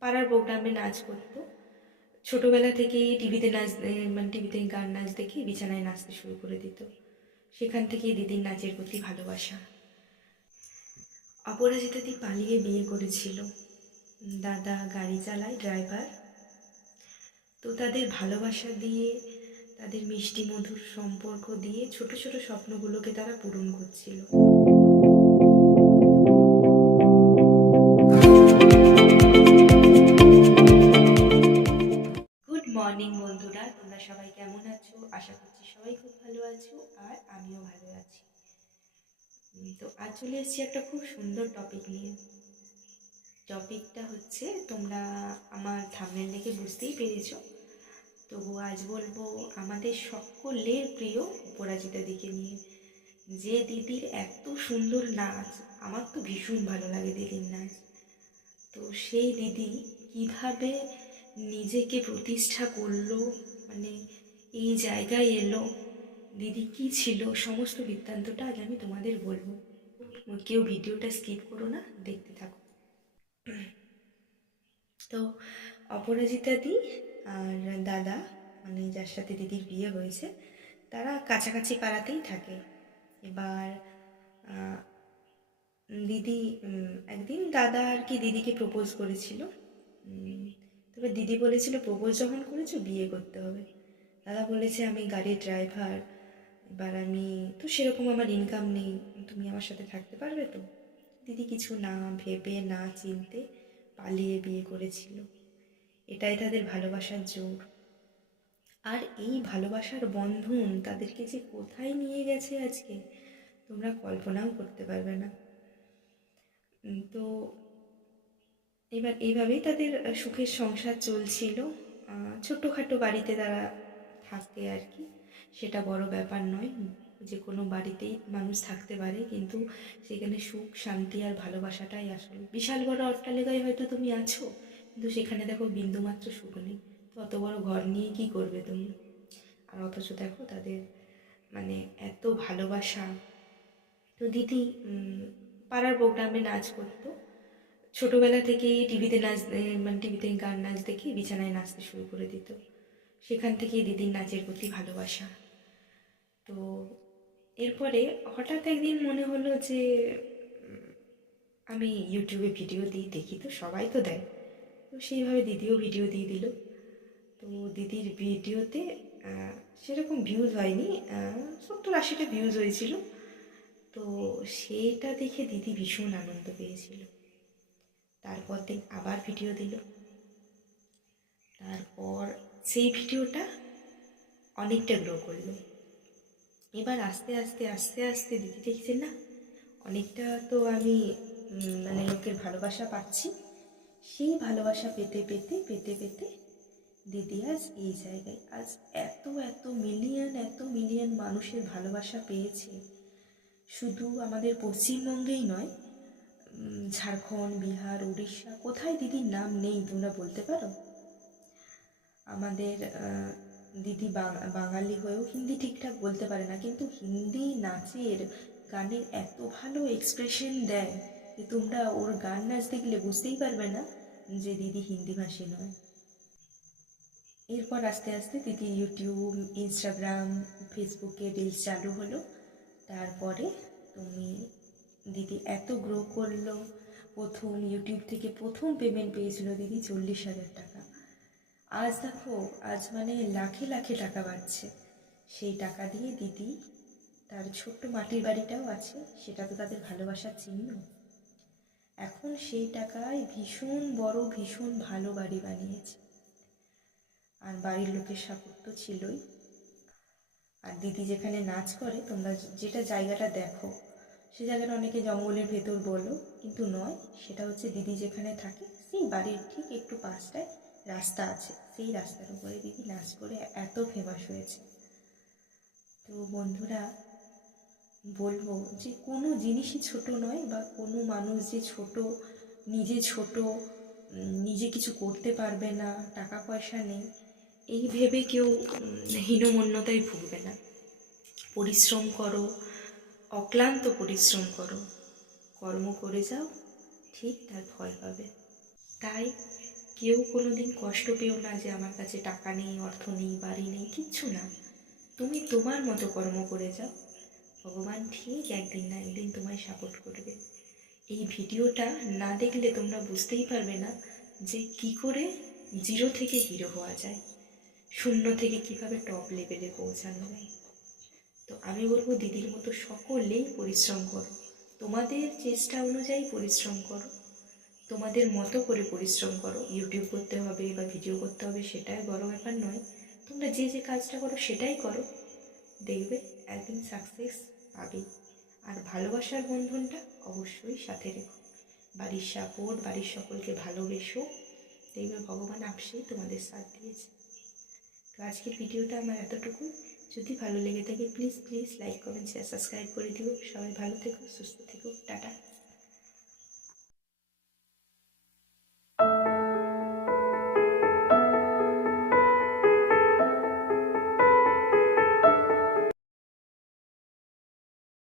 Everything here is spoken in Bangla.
পাড়ার প্রোগ্রামে নাচ করতো। ছোটোবেলা থেকেই টিভিতে নাচ মানে টিভিতে গান, নাচ দেখে বিছানায় নাচতে শুরু করে দিত। সেখান থেকেই দিদির নাচের প্রতি ভালোবাসা। অপরাজিতাদি পালিয়ে বিয়ে করেছিল। দাদা গাড়ি চালায়, ড্রাইভার। তো তাদের ভালোবাসা দিয়ে, তাদের মিষ্টি মধুর সম্পর্ক দিয়ে ছোট ছোট স্বপ্নগুলোকে তারা পূরণ করছিল। সবাই কেমন আছো? আশা করছি সবাই খুব ভালো আছো আর আমিও ভালো আছি। তো আজ চলে এসেছি একটা খুব সুন্দর টপিক নিয়ে। টপিকটা হচ্ছে তোমরা আমার থামনেল দেখে বুঝতেই পেরেছ। তবু আজ বলব আমাদের সকলের প্রিয় অপরাজিতা দিকে নিয়ে। যে দিদির এত সুন্দর নাচ, আমার তো ভীষণ ভালো লাগে দিদির নাচ। তো সেই দিদি কীভাবে নিজেকে প্রতিষ্ঠা করল মানে এই জায়গায় এলো। দিদি কি ছিল? সমস্ত বৃত্তান্তটা আজ আমি তোমাদের বলব। কেউ ভিডিওটা স্কিপ করো না, দেখতে থাকো। তো অপরাজিতা দি আর দাদা মানে যার সাথে দিদির বিয়ে হয়েছে, তারা কাছাকাছি পাড়াতেই থাকে। এবার দিদি একদিন দাদা আর কি দিদিকে প্রপোজ করেছিল। তবে দিদি বলেছিল প্রপোজ যখন করেছ বিয়ে করতে হবে। দাদা বলেছে, আমি গাড়ির ড্রাইভার, এবার আমি, তো সেরকম আমার ইনকাম নেই, তুমি আমার সাথে থাকতে পারবে তো? দিদি কিছু না ভেবে, না চিনতে পালিয়ে বিয়ে করেছিল। এটাই তাদের ভালোবাসার জোর। আর এই ভালোবাসার বন্ধন তাদেরকে যে কোথায় নিয়ে গেছে আজকে, তোমরা কল্পনাও করতে পারবে না। তো এবার এইভাবেই তাদের সুখের সংসার চলছিল। ছোট্টখাটো বাড়িতে তারা থাকে আর কি। সেটা বড় ব্যাপার নয়। যে কোনো বাড়িতেই মানুষ থাকতে পারে, কিন্তু সেখানে সুখ, শান্তি আর ভালোবাসাটাই আসল। বিশাল বড় অট্টালিকায় হয়তো তুমি আছো, কিন্তু সেখানে দেখো বিন্দুমাত্র সুখ নেই। তো অত বড় ঘর নিয়ে কি করবে তুমি? আর অথচ দেখো তাদের মানে এত ভালোবাসা। তো দিদি পাড়ার প্রোগ্রামে নাচ করতো। ছোটোবেলা থেকেই টিভিতে নাচ মানে টিভিতে গান নাচ দেখে বিছানায় নাচতে শুরু করে দিত। সেখান থেকেই দিদির নাচের প্রতি ভালোবাসা। তো এরপরে হঠাৎ একদিন মনে হলো যে আমি ইউটিউবে ভিডিও দিই, দেখি তো সবাই তো দেয়। তো সেইভাবে দিদিও ভিডিও দিয়ে দিল। তো দিদির ভিডিওতে সেরকম ভিউজ হয়নি সত্তর আশিটা ভিউজ হয়েছিল। তো সেটা দেখে দিদি ভীষণ আনন্দ পেয়েছিল। তারপর দিন আবার ভিডিও দিল। তারপর সেই ভিডিওটা অনেকটা গ্রো করল। এবার আস্তে আস্তে আস্তে আস্তে দিদি দেখছে না, অনেকটা তো আমি মানে লোকের ভালোবাসা পাচ্ছি। সেই ভালোবাসা পেতে পেতে পেতে পেতে দিদি আজ এই জায়গায়, আজ এত এত মিলিয়ন এত মিলিয়ন মানুষের ভালোবাসা পেয়েছে। শুধু আমাদের পশ্চিমবঙ্গেই নয় ঝাড়খণ্ড, বিহার, উড়িষ্যা, কোথায় দিদির নাম নেই তোমরা বলতে পারো? আমাদের দিদি বাঙালি হয়েও হিন্দি ঠিকঠাক বলতে পারে না, কিন্তু হিন্দি নাচের গানের এত ভালো এক্সপ্রেশন দেয় যে তোমরা ওর গান নাচ দেখলে বুঝতেই পারবে না যে দিদি হিন্দিভাষী নয়। এরপর আস্তে আস্তে দিদি ইউটিউব, ইনস্টাগ্রাম, ফেসবুকে রিলস চালু হলো। তারপরে তুমি দিদি এত গ্রো করল। প্রথম ইউটিউব থেকে প্রথম পেমেন্ট পেয়েছিল দিদি চল্লিশ হাজার টাকা। আজ দেখো, আজ মানে লাখে লাখে টাকা বাড়ছে। সেই টাকা দিয়ে দিদি তার ছোট্ট মাটির বাড়িটাও আছে, সেটা তো তাদের ভালোবাসার চিহ্ন। এখন সেই টাকায় ভীষণ বড়, ভীষণ ভালো বাড়ি বানিয়েছে। আর বাড়ির লোকের সাপোর্ট তো ছিলই। আর দিদি যেখানে নাচ করে, তোমরা যেটা জায়গাটা দেখো সে জায়গাটা অনেকে জঙ্গলের ভেতর বলো, কিন্তু নয়, সেটা হচ্ছে দিদি যেখানে থাকে, সেই বাড়ির ঠিক একটু পাশটায় রাস্তা আছে। সেই রাস্তার উপরে দিদি নাচ করে এত ফেমাস হয়েছে। তো বন্ধুরা, বলব যে কোনো জিনিসই ছোট নয়, বা কোনো মানুষ যে ছোট, নিজে ছোট নিজে কিছু করতে পারবে না, টাকা পয়সা নেই, এই ভেবে কেউ হীনমন্যতায় ভুগবে না। পরিশ্রম করো অক্লান্ত পরিশ্রম করো। কর্ম করে যাও, ঠিক তার ফল পাবে। তাই কেউ কোনো দিন কষ্ট পেও না যে আমার কাছে টাকা নেই, অর্থ নেই, বাড়ি নেই, কিচ্ছু না। তুমি তোমার মতো কর্ম করে যাও। ভগবান ঠিক একদিন না একদিন তোমায় সাপোর্ট করবে। এই ভিডিওটা না দেখলে তোমরা বুঝতেই পারবে না যে কি করে জিরো থেকে হিরো হওয়া যায়। শূন্য থেকে কীভাবে টপ লেভেলে পৌঁছানো যায়। তো আমি বলব দিদির মতো সকলেই পরিশ্রম করো। তোমাদের চেষ্টা অনুযায়ী পরিশ্রম করো। তোমাদের মতো করে পরিশ্রম করো। ইউটিউব করতে হবে বা ভিডিও করতে হবে সেটাই বড় ব্যাপার নয়। তোমরা যে যে কাজটা করো সেটাই করো। দেখবে একদিন সাকসেস পাবেই। আর ভালোবাসার বন্ধনটা অবশ্যই সাথে রেখো। বাড়ির সাপোর্ট বাড়ির সকলকে ভালোবেসো। দেখবে ভগবান আপসেই তোমাদের সাথ দিয়েছে। তো আজকের ভিডিওটা আমার এতটুকু যদি ভালো লেগে থাকে please please like comment share subscribe করে দিও। সবাই ভালো থেকো, সুস্থ থেকো। টাটা।